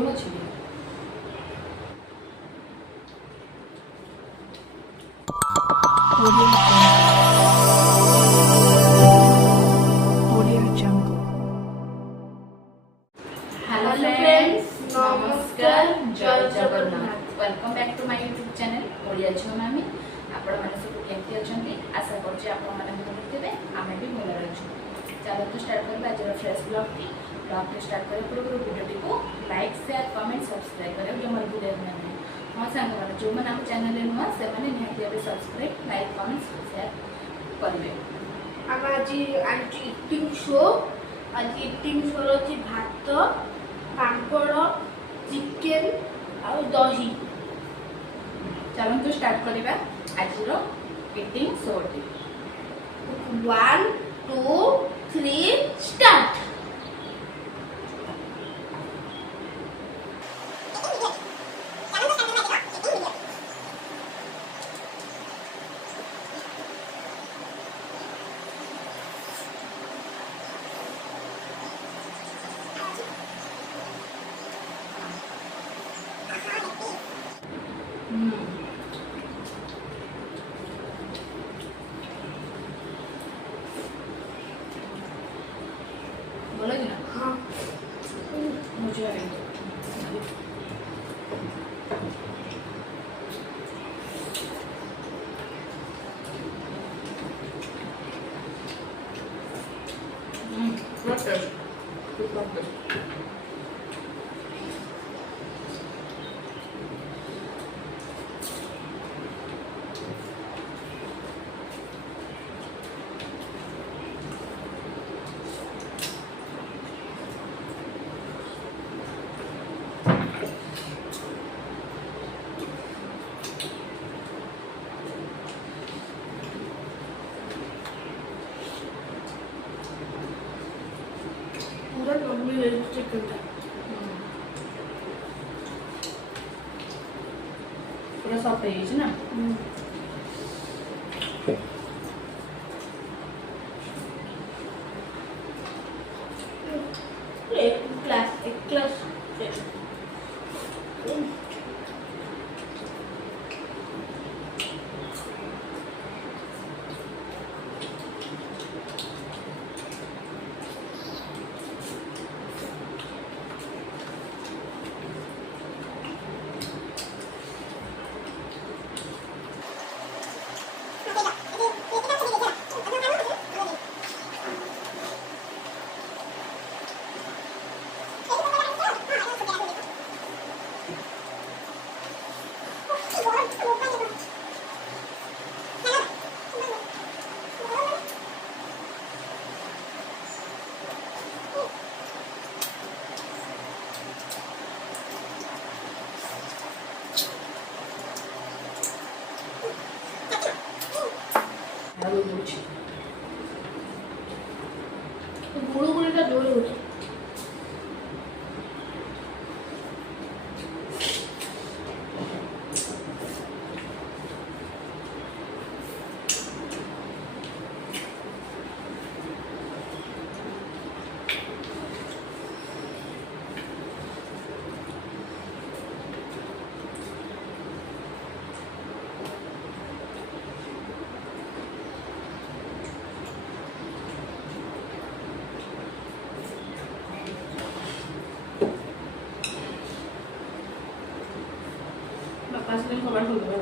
ଲୁଣ ଛିଡ଼ି hello friends नमस्कार जय Jagannath welcome back to my YouTube channel Odia झियो मामी आपण माने सब केमती अछंती आशा करछि आपण माने भलो थिबे आमे भी भलो रहछु चलो तो स्टार्ट करबा आज फ्रेश ब्लॉग के स्टार्ट करे पूरा वीडियो को लाइक शेयर कमेंट सब्सक्राइब करे जो हमर वीडियो में हां संग माने जो माने हम चैनल रे नुआ से माने निहाती अबे सब्सक्राइब लाइक कमेंट शेयर करबे हम आज इटिंग शो आज इटिंग शो रो भात पापड़ चिकेन और दही चलो तो स्टार्ट करबा आज रो इटिंग शो 1 2 3 स्टार्ट बोलो जी ना हाँ मुझे आ रही पूरा मम्मी ले चिकन था पूरा सॉफ्ट है ये ना एक क्लास आलू बुझ गुड़गुड़ीटा जोरे होता पास में खबर हो गया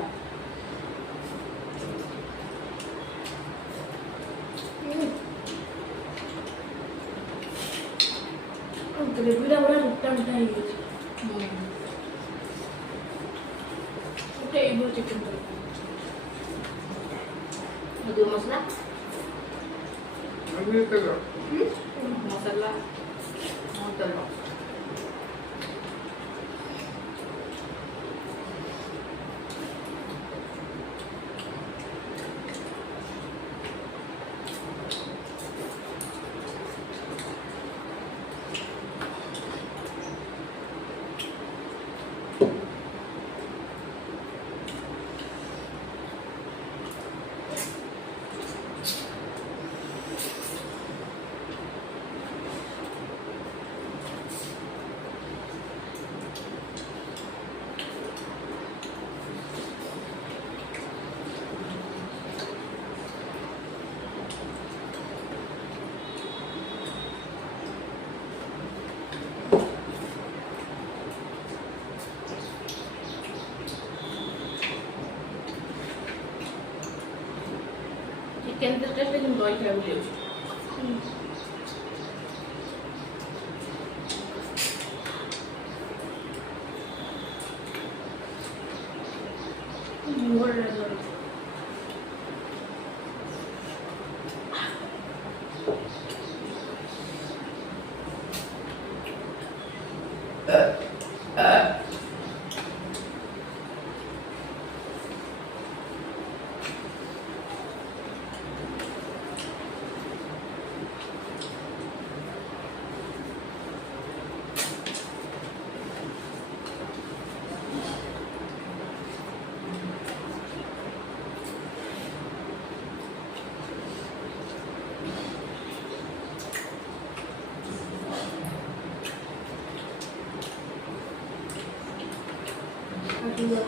ग्रेवीटा पूरा मोटा मोटा हो गई गोटे एगो चिकन दो मसला मसाला मसाला तेल ଚିକେନ୍ ତ ଟେଷ୍ଟ କିନ୍ତୁ ଦହି ଖାଇବାକୁ ଯାଉଛି। ମୁହଁରେ ଲାଗୁଛି। Aduh.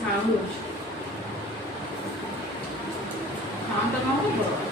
Sound. Sound का कौन बोल रहा है?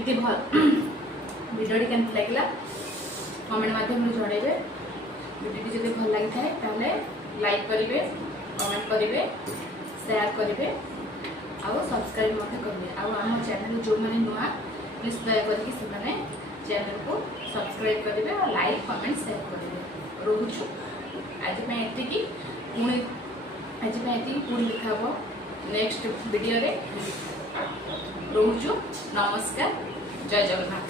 केमती भल भिडियोटी केमती लगिला कमेंट माध्यम जणेबे। भिडियोटी जब भल लगी थाए ताहले लाइक करेंगे, कमेंट करेंगे, शेयर करेंगे और सब्सक्राइब करेंगे। आम चैनल जो मैंने नुआ प्लीज दयाकि से चैनल को सब्सक्राइब करेंगे और लाइक कमेंट शेयर करेंगे। रोचु आज पुणी देखा नेक्स्ट वीडियो रे। रोचु नमस्कार, जय जगन्नाथ।